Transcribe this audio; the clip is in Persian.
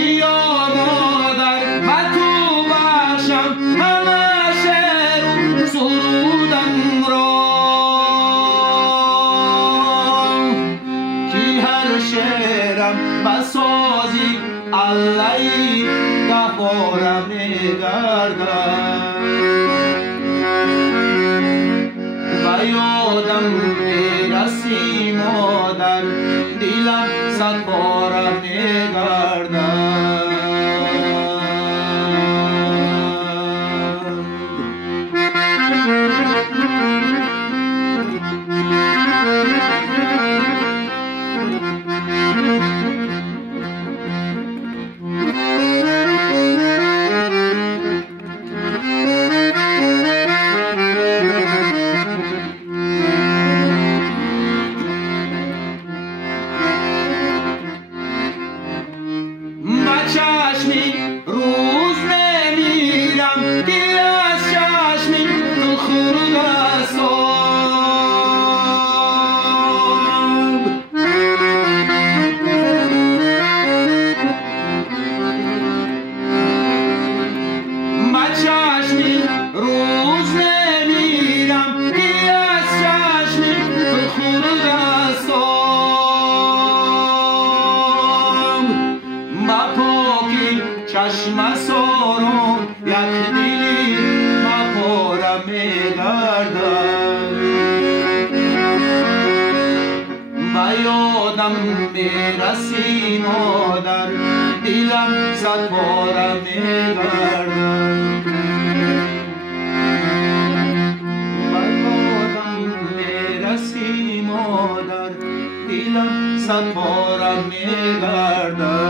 بیا مادر من تو بخشم همه شعر و سرودم را که هر شعرم بسازی علی گهوارم میگردد و یادم میرسی مادر دلم صد بارم میگردد چشمی روز نمیرم که از چشمی تو خورد ساب من چشمی روز نمیرم که از چشمی تو خورد ساب چشم سارم یک دلی مپارم میگردد و یادم میرسی مادر دلم صد بارم میگردد و یادم میرسی مادر دلم صد بارم میگردد